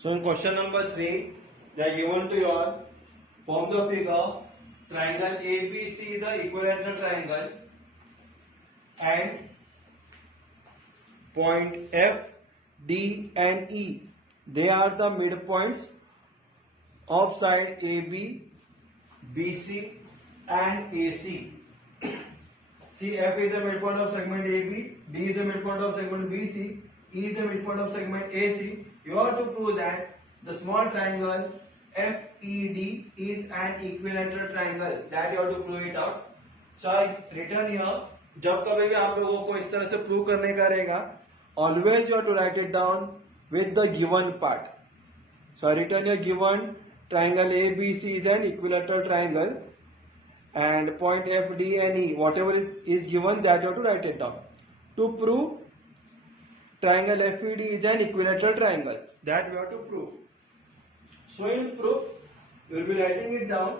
So in question number 3, they are given to you all, form the figure, triangle ABC is the equilateral triangle and point F, D and E, they are the midpoints of side AB, BC and AC. See, F is the midpoint of segment AB, D is the midpoint of segment BC, E is the midpoint of segment AC. You have to prove that the small triangle FED is an equilateral triangle. That you have to prove it out. So I written here. जब कभी भी आप लोगों को इस तरह से prove करने का रहेगा, always you have to write it down with the given part. So I written here given triangle ABC is an equilateral triangle and point F, D and E, whatever is given, that you have to write it down. To prove triangle FED is an equilateral triangle, that we have to prove. So in proof, we will be writing it down.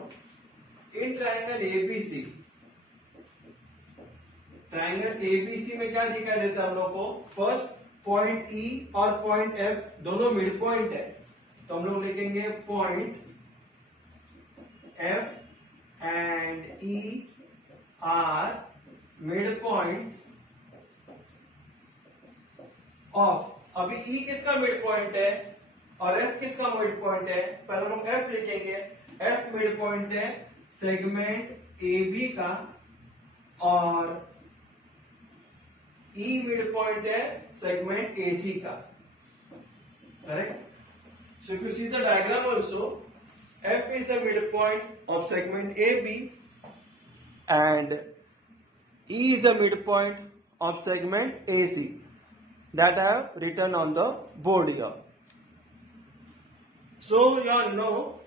In triangle ABC, triangle ABC में क्या दिखाई देता है हम लोग को? First point E और point F दोनों मिड पॉइंट है, तो हम लोग लिखेंगे point F and E are mid points of. अभी E किसका मिड पॉइंट है और F किसका मिड पॉइंट है? पहले हम लोग F लिखेंगे. F मिड पॉइंट है सेगमेंट AB का और E मिड पॉइंट है सेगमेंट AC का. Correct. So if you see the diagram also, F is the midpoint of segment AB and E is the midpoint of segment AC. That I have written on the board here. So you all know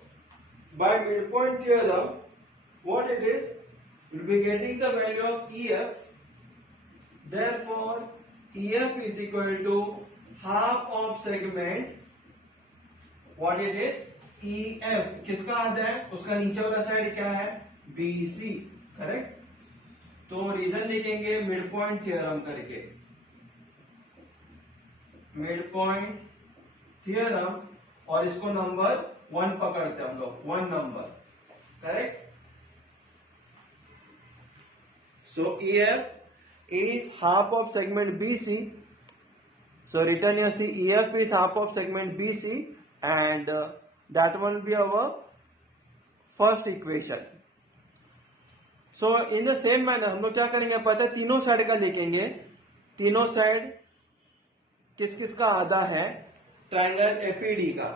by midpoint theorem what it is. We will be getting the value of EF. Therefore, EF is equal to half of segment. What it is? EF. किसका आधा है? उसका नीचे वाला side क्या है? BC. Correct. तो reason लिखेंगे मिड पॉइंट थियरम करके. मिड पॉइंट थियरम और इसको नंबर 1 पकड़ते हैं हम लोग. 1 number. Correct. So EF is half of segment BC. So written here, see, EF is half of segment BC and that will be our first equation. So in the same manner हम लोग क्या करेंगे, पता है तीनों side का लिखेंगे. तीनों साइड किस किस का आधा है? ट्राइंगल FED का.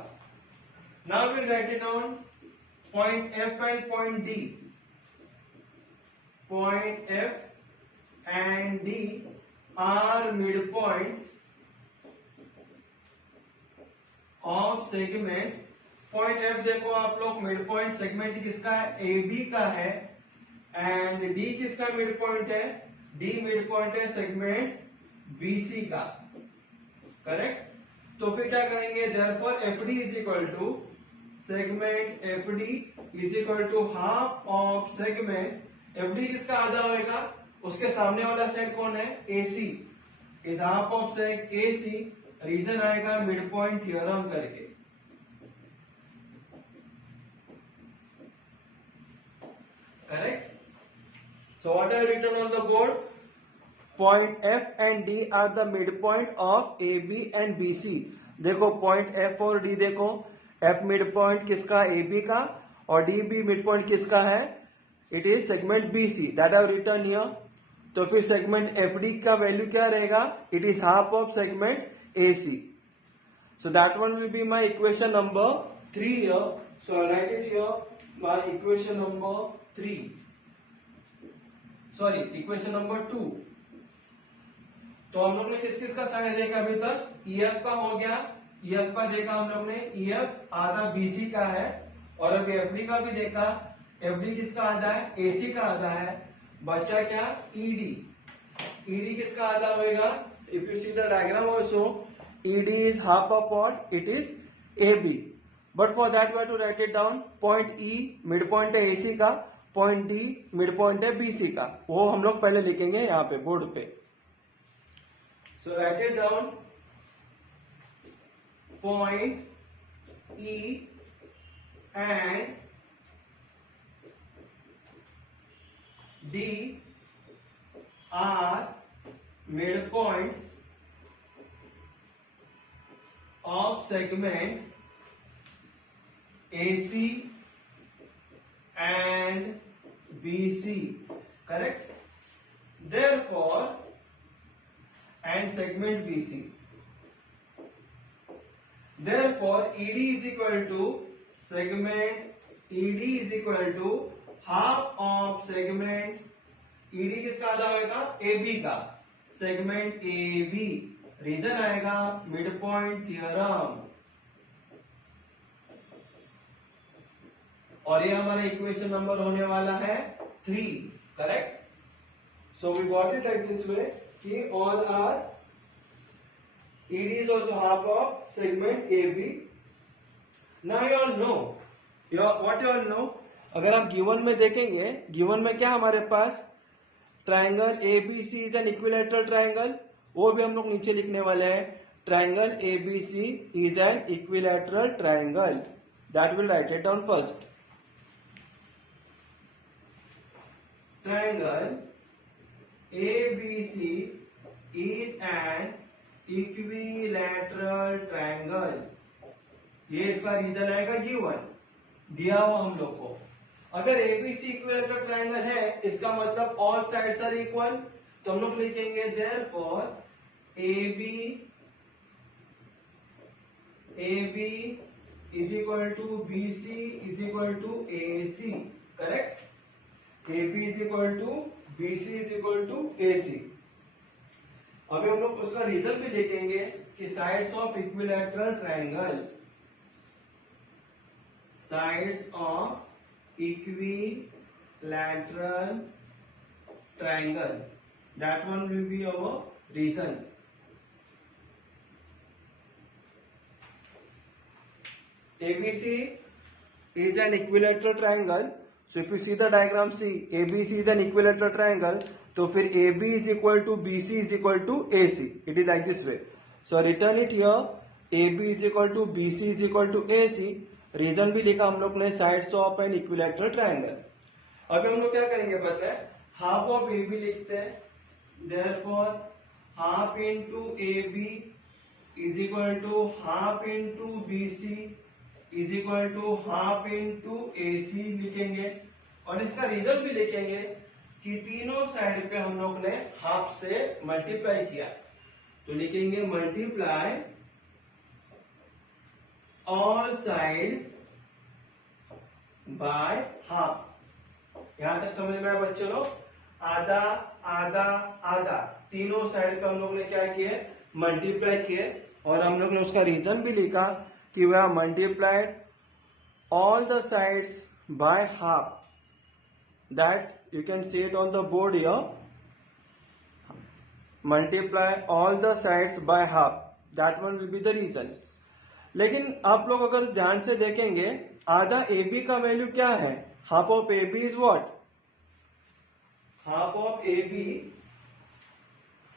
Now we'll write it down. Point F and point D. Point F and D are midpoints of segment. Point F देखो आप लोग, मिड पॉइंट सेगमेंट किसका है? AB का है. एंड D किसका मिड पॉइंट है? D मिड पॉइंट है सेगमेंट BC का. करेक्ट. तो फिर क्या करेंगे? therefore FD is equal to segment FD is equal to half of segment. FD किसका आधा होएगा? उसके सामने वाला साइड कौन है? AC. Is half of seg AC. Reason आएगा मिड पॉइंट थियरम करके. Correct. So what I written on the board? Point F and D are the mid point of AB and BC. देखो point F और D देखो. F mid point किसका? AB का. और D भी mid point किसका है? It is segment BC. That I return here. तो फिर सेगमेंट FD का वैल्यू क्या रहेगा? It is half of segment AC. So that one will be my equation number 3 here. So I'll write it here. My equation number 3. Sorry, equation number 2. तो हम लोग ने किस किस का साइड देखा अभी तक? EF का हो गया. EF का देखा हम लोग ने. EF आधा BC का है. और अभी FD का भी देखा. FD किसका आधा है? AC का आधा है. बचा क्या? ED. ED किसका आधा होएगा? If you see the diagram also, ED is half of what? It is AB. But for that we have to write it down. Point E midpoint है AC का. Point D midpoint है BC का. वो हम लोग पहले लिखेंगे यहाँ पे बोर्ड पे. So write it down. Point E and D are midpoints of segment AC and BC, correct? Therefore, and segment BC. Therefore, ED is equal to segment ED is equal to half of segment ED किसका आधा होगा? AB का. Segment AB. Reason आएगा mid point theorem. और ये हमारा equation number होने वाला है 3, correct? So we got it like this way कि all are ED is also half of segment AB. Now you all know, what you all know? अगर आप गिवन में देखेंगे, गिवन में क्या हमारे पास triangle ABC is an equilateral triangle, वो भी हम लोग नीचे लिखने वाले हैं. Triangle ABC is an equilateral triangle. That will write it down first. Triangle ABC is an equilateral triangle. ये इसका रीजन आएगा गिवन, दिया हुआ हम लोग को. अगर एबीसी इक्विलैटरल ट्राइंगल है, इसका मतलब ऑल साइड्स आर इक्वल, तो हम लोग लिखेंगे therefore AB is equal to BC is equal to AC, correct? AB is equal to BC is equal to AC. अभी हम लोग उसका रीजन भी लिखेंगे कि sides of equilateral triangle, sides of equilateral triangle, that one will be our reason. ABC is an equilateral triangle. So if you see the diagram, see ABC is an equilateral triangle. तो फिर AB is equal to BC is equal to AC. It is like this way. So written it here. AB is equal to BC is equal to AC. Reason भी लिखा हम लोग ने, sides of an equilateral triangle. अभी हम लोग क्या करेंगे पता है? हाफ ऑफ AB लिखते हैं. Therefore half into AB is equal to half into BC is equal to half into AC लिखेंगे. और इसका रीजन भी लिखेंगे कि तीनों साइड पे हम लोग ने हाफ से मल्टीप्लाई किया, तो लिखेंगे multiply all sides by half. यहां तक समझ में आया बच्चों लोग? आधा आधा आधा, तीनों साइड पे हम लोग ने क्या किए? मल्टीप्लाई किए. और हम लोग ने उसका रीजन भी लिखा कि we have multiplied all the sides by half. That you can see it on the board here. Multiply all the sides by half. That one will be the reason. लेकिन आप लोग अगर ध्यान से देखेंगे, आधा AB का वैल्यू क्या है? Half of AB is what? Half of AB,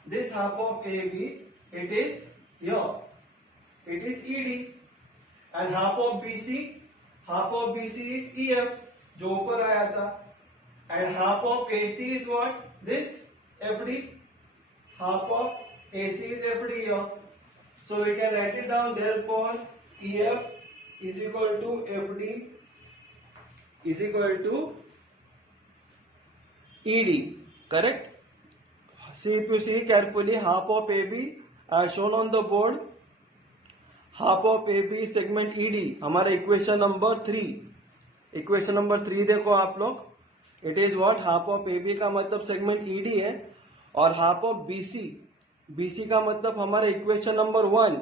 this half of AB, it is here, it is ED. And half of BC, half of BC is EF, जो ऊपर आया था. And half of AC is what? This FD. Half of AC is FD here. So we can write it down. Therefore, EF is equal to FD is equal to ED. Correct? See, if you see carefully, half of AB as shown on the board. Half of AB segment ED. हमारा equation number 3. Equation number 3 देखो आप लोग. It is what? Half of AB का मतलब segment ED है, और half of BC का मतलब हमारा equation number 1.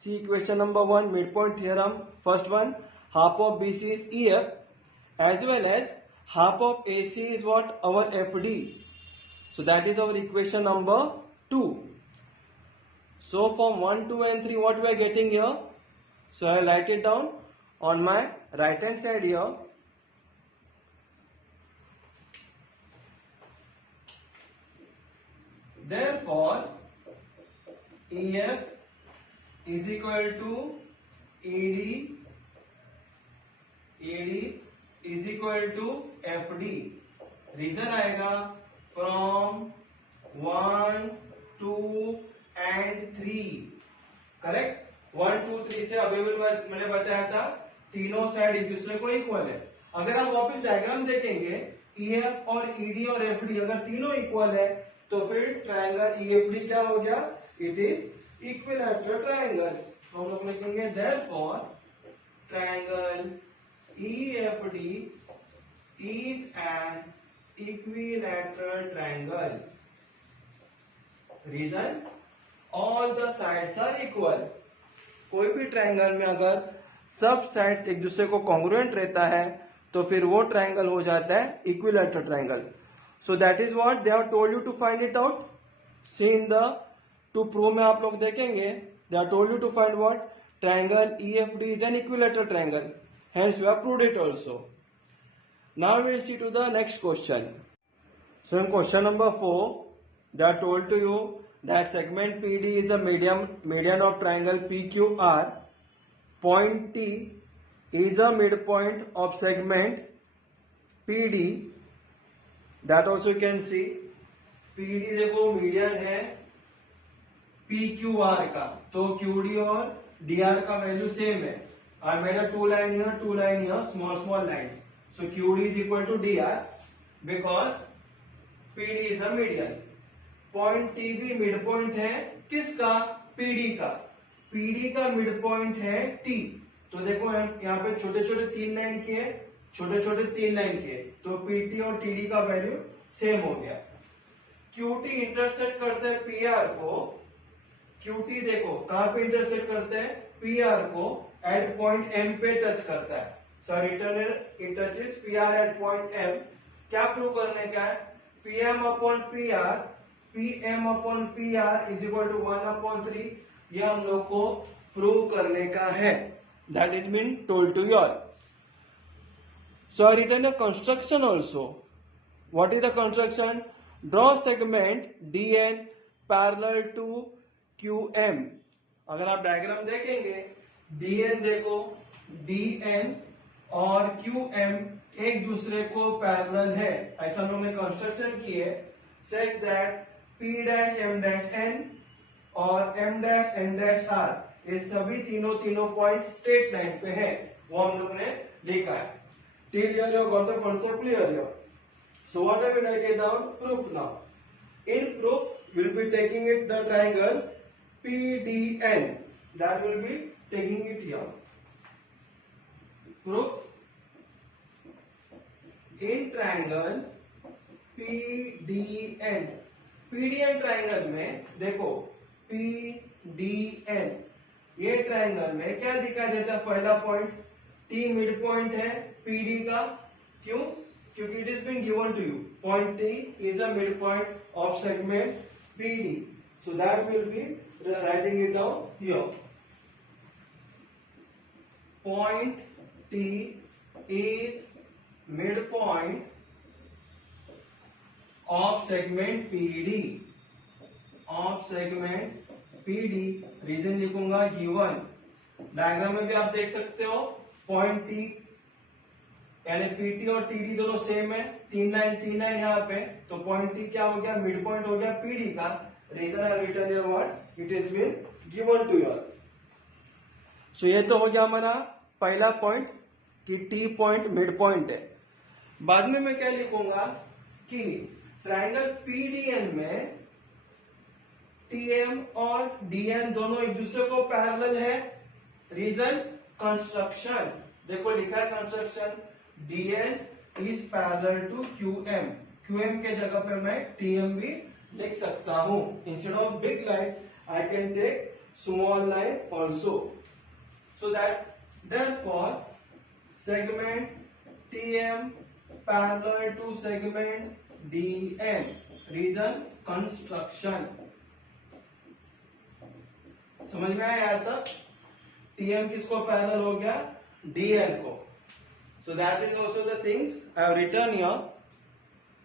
See equation number 1, mid point theorem, first one. Half of BC is EF as well as half of AC is what? Our FD. So that is our equation number 2. So from 1, 2 and 3 what we are getting here? So I will write it down on my right hand side here. Therefore, EF is equal to ED AD is equal to FD। Reason आएगा from 1, 2 and 3। Correct. 1, 2, 3 से available मैंने बताया था तीनों side एक दूसरे को equal है। अगर आप वापस डायग्राम देखेंगे EF और ED और FD अगर तीनों इक्वल है तो फिर ट्रायंगल EFD क्या हो गया? It is equilateral triangle. तो हम लोग लिखेंगे therefore triangle EFD is an equilateral triangle. Reason all the sides are equal. कोई भी ट्रायंगल में अगर सब साइड्स एक दूसरे को कॉन्ग्रुएंट रहता है तो फिर वो ट्रायंगल हो जाता है equilateral triangle. So that is what they have told you to find it out. See in the to prove में आप लोग देखेंगे they have told you to find what triangle EFD is an equilateral triangle. Hence we have proved it also. Now we will see to the next question. So in question number 4 they are told to you that segment PD is a median of triangle PQR. Point T is a midpoint of segment PD. That also you can see PD देखो median है PQR का, तो QD और DR का value same है। I made a two line here, small lines. So QD is equal to DR because PD is a median. Point T भी mid point है किसका? पीडी का। पीडी का मिड पॉइंट है T. तो देखो हम यहाँ पे छोटे छोटे 3 लाइन के, छोटे छोटे 3 लाइन के, तो पीटी और टीडी का वैल्यू सेम हो गया। क्यूटी इंटरसेक्ट करते हैं पीआर को। क्यूटी देखो कहां पे इंटरसेक्ट करते हैं? पीआर को एट पॉइंट एम पे टच करता है। So return it touches PR at point M. क्या प्रूव करने का है? PM upon PR, PM upon PR is equal to 1/3। यह हम लोग को प्रूव करने का है। That is been told to your. So I return the construction also. What is the construction? Draw segment DN parallel to QM। अगर आप diagram देखेंगे DN देखो, DN और QM एक दूसरे को पैरेलल है। ऐसा हम लोग ने कंस्ट्रक्शन की है। says that P', M', और M', N' ये सभी तीनों पॉइंट स्ट्रेट लाइन पे है, वो हम लोग ने लिखा है। Till here you got the concept clear here. So what I will write it down? Proof now. In proof will be taking it the triangle PDN, that will be taking it here. Proof in triangle PDN। PDN triangle में देखो PDN ये triangle में क्या दिखाई देता है? पहला point T mid point है PD का। क्यों? क्योंकि it is been given to you point T is a mid point of segment PD। So that will be writing it down here. Point T is mid point of segment PD। Of segment PD reason लिखूंगा given. Diagram में भी आप देख सकते हो point T यानी PT और TD दोनों सेम है। 3 लाइन यहाँ पे, तो पॉइंट T क्या हो गया? मिड पॉइंट हो गया PD का। Reason I return here what it is been given to your. So ये तो हो गया हमारा पहला पॉइंट कि T पॉइंट मिड पॉइंट है। बाद में मैं क्या लिखूंगा कि ट्रायंगल PDN में TM और DN दोनों एक दूसरे को पैरेलल है। रीजन कंस्ट्रक्शन देखो लिखा है construction DN is parallel to QM। QM के जगह पे मैं TM भी लिख सकता हूं। Instead of big line I can take small line also. So that therefore segment TM parallel to segment DN। Reason construction. समझ में आया यहाँ तक? TM किसको पैरेलल हो गया? DN को। सो that is also the things I have return here.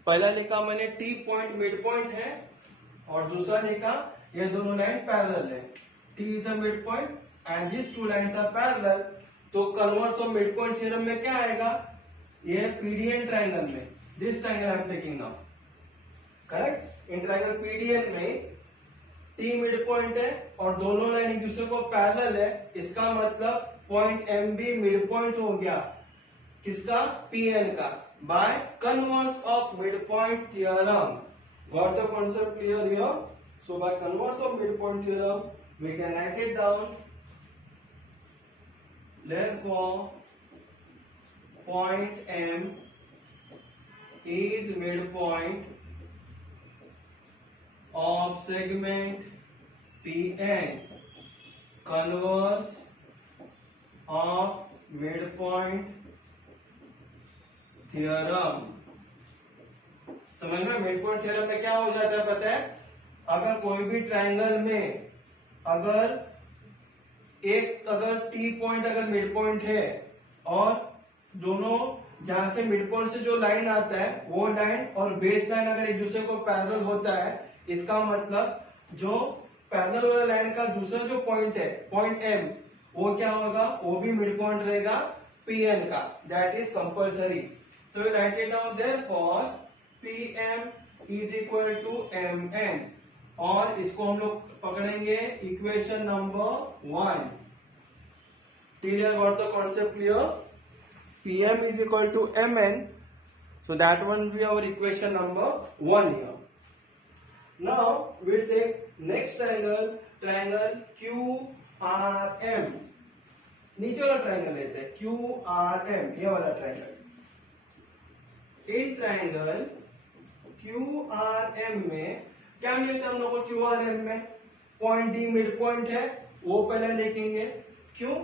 पहला लिखा मैंने T पॉइंट मिड पॉइंट है और दूसरा लिखा ये दोनों लाइन पैरेलल है। T is a mid point and this two lines are parallel. तो converse of mid point theorem में क्या आएगा, ये पीडीएन ट्राइंगल में, this triangle I am taking now, correct. In triangle PDN में टी मिड पॉइंट है और दोनों लाइन एक दूसरे को पैरेलल है, इसका मतलब पॉइंट एम बी मिड पॉइंट हो गया किसका, पीएन का, by converse of mid point theorem. Got the concept clear here? So by converse of mid point theorem we can write it down, therefore point M is midpoint of segment PN, converse of midpoint theorem। समझ में, midpoint theorem में क्या हो जाता है पता है, अगर कोई भी ट्रायंगल में अगर टी पॉइंट अगर मिड पॉइंट है और दोनों जहां से मिड पॉइंट से जो लाइन आता है वो लाइन और बेस लाइन अगर एक दूसरे को पैरेलल होता है, इसका मतलब जो पैरेलल वाला लाइन का दूसरा जो पॉइंट है, पॉइंट एम, वो क्या होगा, वो भी मिड पॉइंट रहेगा पीएन का, दैट इज कंपल्सरी। तो we write it down, therefore PM is equal to M N, और इसको हम लोग पकड़ेंगे equation number 1। Clear? Got the concept clear? Pm is equal to Mn, so that one will be our equation number 1 here. Now we take next triangle, triangle QRM। नीचे वाला triangle लेते हैं QRM, ये वाला ट्रायंगल। इन ट्रायंगल QRM में क्या मिलता है हम लोग को, QRM में पॉइंट डी मिड पॉइंट है, वो पहले लिखेंगे। क्यों?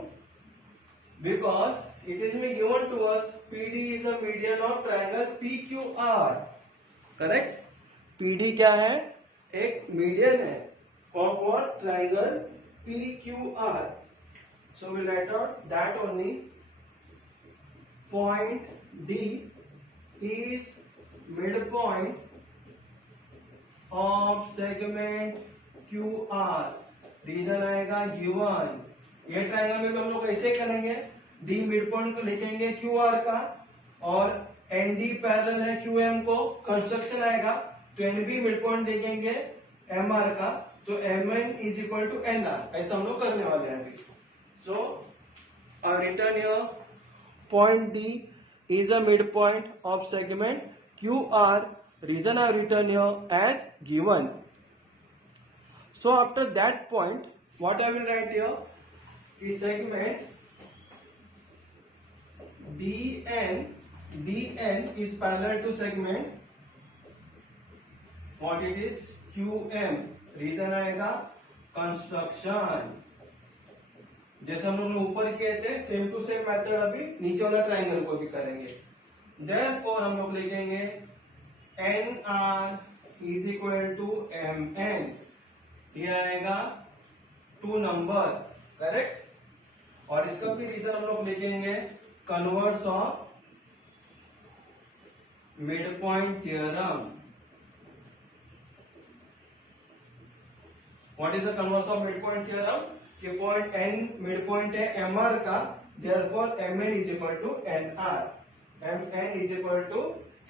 Because it is being given to us PD is a median of triangle PQR, correct? PD क्या है, एक मीडियन है और triangle PQR। So we write out that only point D is midpoint of segment QR। Reason आएगा given. ये triangle में भी हम लोग ऐसे करेंगे, डी मिड पॉइंट को लिखेंगे क्यूआर का और एनडी पैरेलल है क्यूएम को, कंस्ट्रक्शन आएगा तो एनबी मिड पॉइंट लिखेंगे एमआर का, तो MN is equal to NR, ऐसा हम लोग करने वाले हैं अभी। So return your point D is a mid point of segment QR, reason I return your as given. So after that point what I will write your, कि segment DN is parallel to segment what it is QM। Reason आएगा construction, जैसे हम लोग ऊपर किए थे same to same method अभी नीचे वाला ट्रायंगल को भी करेंगे। देयरफॉर हम लोग लिखेंगे NR is equal to MN, ये आएगा 2 नंबर, करेक्ट। और इसका भी रीजन हम लोग लिखेंगे converse of mid point theorem. What is the converse of mid point theorem, कि पॉइंट एन मिड पॉइंट है एमआर का, therefore MN is equal to NR, MN is equal to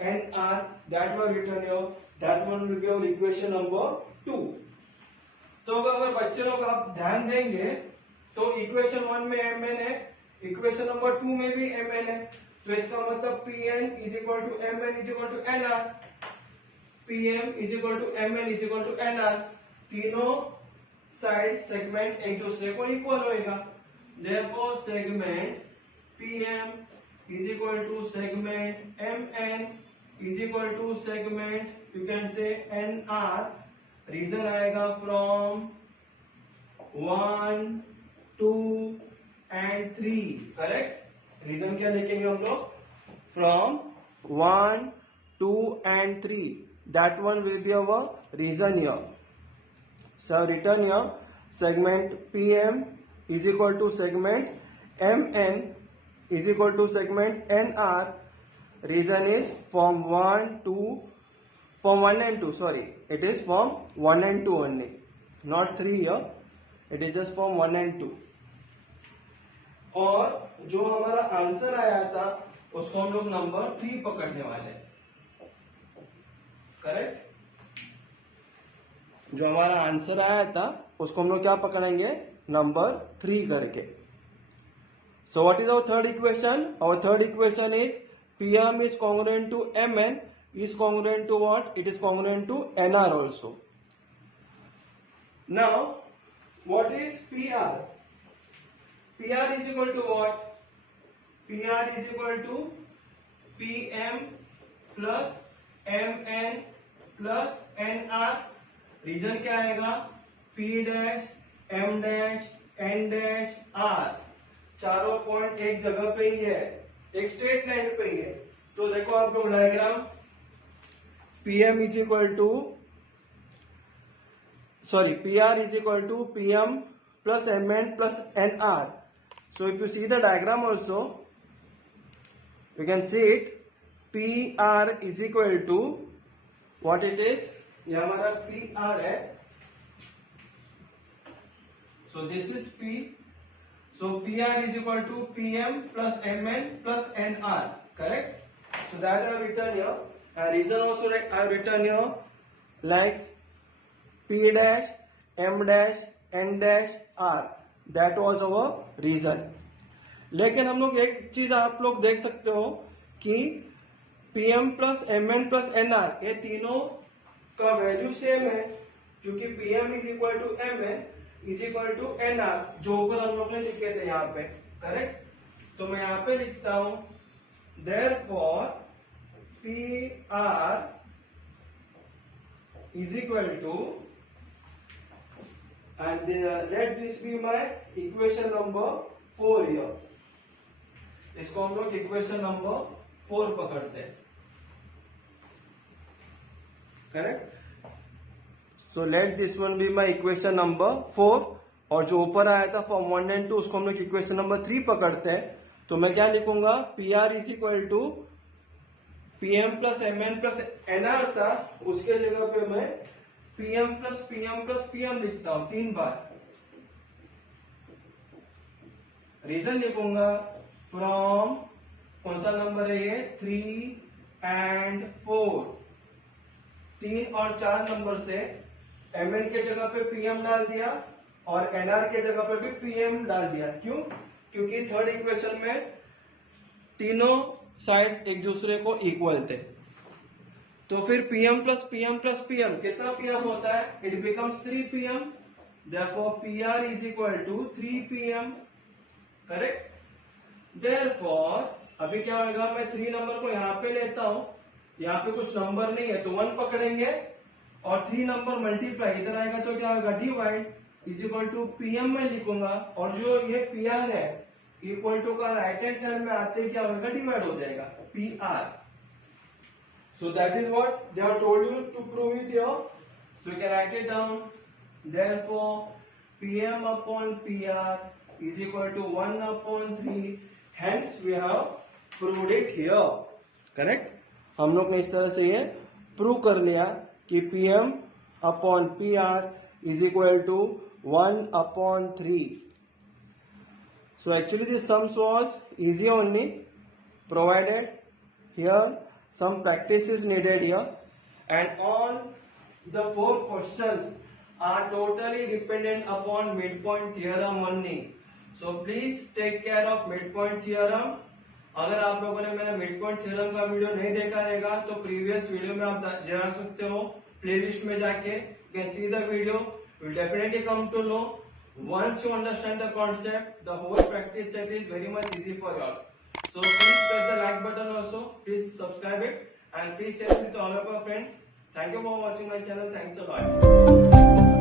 NR, that were written your, that one will be your equation number 2। तो अगर बच्चे लोग आप ध्यान देंगे तो इक्वेशन 1 में एमएन है, इक्वेशन नंबर 2 में भी mn है, तो इसका मतलब pn is equal to mn is equal to nr, pm is equal to mn is equal to nr, तीनों साइड सेगमेंट एक दूसरे को इक्वल होएगा। Therefore segment pm is equal to segment mn is equal to segment you can say nr, reason आएगा from 1 2 and 3, correct. Reason क्या लिखेंगे हम लोग, from 1 2 and 3, that one will be our reason here. So written here segment PM is equal to segment MN is equal to segment NR, reason is from 1 and 2, sorry, it is from 1 and 2 only, not 3 here, it is just from 1 and 2। और जो हमारा answer आया था उसको हम लोग number 3 पकड़ने वाले हैं। करेक्ट? जो हमारा आंसर आया था उसको हम लोग क्या पकड़ेंगे? नंबर 3 करके। So what is our third equation? Our third equation is PM is congruent to MN is congruent to what? It is congruent to NR also. Now, what is PR? PR is equal to what? PR is equal to PM plus MN plus NR. Reason क्या आएगा? P dash M dash N dash R। चारों point एक जगह पे ही है, एक straight line पे ही है। तो देखो आप लोग diagram, PM is equal to PR is equal to PM plus MN plus NR. So if you see the diagram also, we can see it. PR is equal to what it is? ये हमारा PR है. So this is P. So PR is equal to PM plus MN plus NR. Correct? So that I have written here. And reason also I have written here like P dash M dash N dash R. That was our reason. लेकिन हम लोग एक चीज आप लोग देख सकते हो कि PM plus MN plus NR ये तीनों का वैल्यू सेम है, क्योंकि PM is equal to MN is equal to NR, जो ऊपर हम लोग ने लिखे थे यहाँ पे। करेक्ट? तो मैं यहाँ पे लिखता हूं therefore PR is equal to, and let this be my equation number 4 here. इसको हम लोग इक्वेशन नंबर 4 पकड़ते हैं। Correct? So let this one be my equation number 4, और जो ऊपर आया था फॉर्म 1 and 2 उसको हम लोग इक्वेशन नंबर 3 पकड़ते हैं। तो मैं क्या लिखूंगा? PR is equal to PM plus MN plus NR था, उसके जगह पे मैं PM plus PM plus PM लिखता हूं 3 बार। रीजन लिखूंगा फ्रॉम, कौन सा नंबर है ये? 3 and 4। 3 और 4 नंबर से MN के जगह पे PM डाल दिया और NR के जगह पे भी PM डाल दिया। क्यों? क्योंकि थर्ड इक्वेशन में तीनों साइड्स एक दूसरे को इक्वल थे। तो फिर PM plus PM plus PM कितना PM होता है? It becomes 3PM। Therefore PR is equal to 3PM। Correct? Therefore अभी क्या होगा? मैं 3 नंबर को यहाँ पे लेता हूं, यहाँ पे कुछ नंबर नहीं है तो 1 पकड़ेंगे और 3 नंबर मल्टीप्लाई इधर आएगा तो क्या होगा? Divide is equal to PM में लिखूंगा, और जो ये PR है इक्वल टू का राइट हैंड साइड में आते ही क्या होगा? डिवाइड हो जाएगा PR। So that is what they have told you to prove it here. So you can write it down. Therefore, PM upon PR is equal to 1 upon 3. Hence, we have proved it here. Correct? हम लोग ने इस तरह से ये prove कर लिया कि PM upon PR is equal to 1 upon 3. So actually this sums was easy only, provided here some practice is needed here, and all the 4 questions are totally dependent upon midpoint theorem only. So please take care of midpoint theorem. अगर आप लोगों ने मेरा midpoint theorem का video नहीं देखा रहेगा तो प्रीवियस वीडियो में आप जा सकते हो, प्लेलिस्ट में जाके you can see the video. You will definitely come to know. Once you understand the concept, the whole practice set is very much easy for you all. So please press the like button also, please subscribe it, and please share it with all of your friends. Thank you for watching my channel. Thanks a lot.